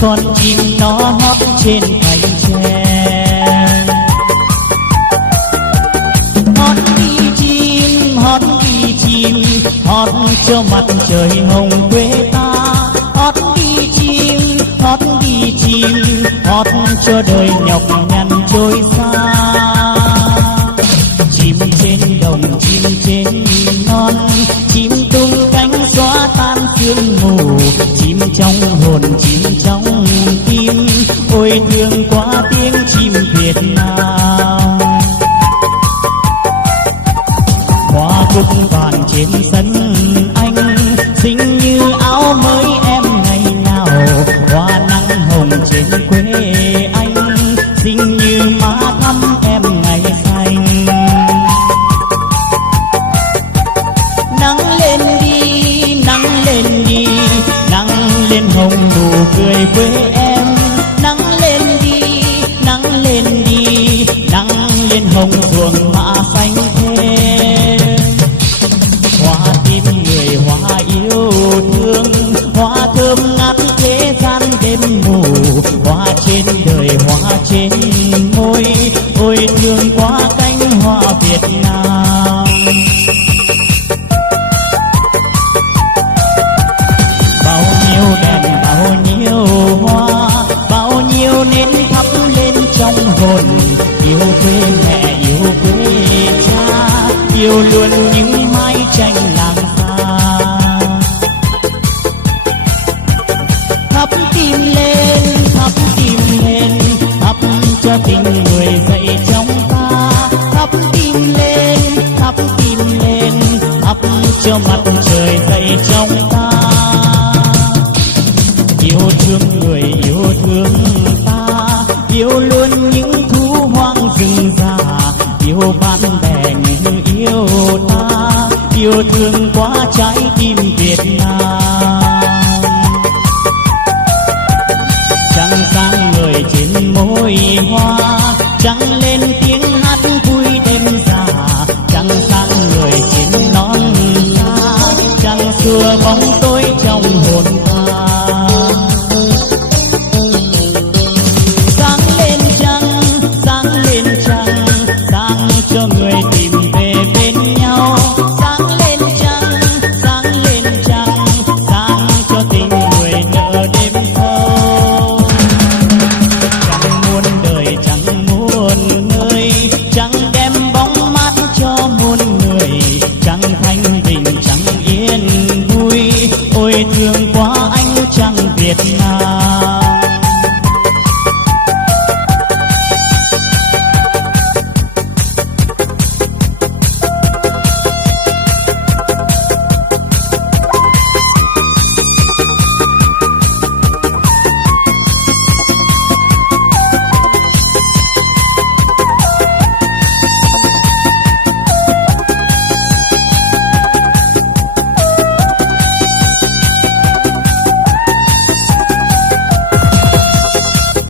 con chim nó hót trên cành tre. Hót đi chim, hót đi chim, hót cho mặt trời hồng quê ta. Hót đi chim, hót đi chim, hót cho đời nhọc nhằn trôi xa. Chim trên đồng, chim trên non, chim tung cánh xóa tan sương mù. Chim trong hồn, chim trong tim, ôi thương quá tiếng chim Việt Nam. Hoa cúc vàng trên sân anh, xinh như áo mới em ngày nào. Hoa nắng hồng trên quê anh, xinh như má thắm em ngày xanh. Nắng lên đi, nắng lên đi, nắng lên hồng nụ cười quê em. Nắng lên đi, nắng lên đi, nắng lên hồng ruộng mạ xanh thêm. Hoa tim người, hoa yêu thương, hoa thơm ngát thế gian đêm mù. Hoa trên đời, hoa trên môi, ôi thương quá cánh hoa Việt Nam. Bao nhiêu đèn, bao nhiêu hoa, bao nhiêu nến thắp lên trong hồn. Yêu quê mẹ, yêu quê cha, yêu luôn những mái tranh làng xa. Thắp tim lên, thắp tim lên, thắp cho tình người dậy trong ta. Thắp tim lên, thắp tim lên, thắp cho mặt trời dậy trong ta. Yêu thương người, yêu thương ta, yêu luôn những thú hoang rừng già. Yêu bạn bè như yêu ta, yêu thương quá trái tim Việt Nam.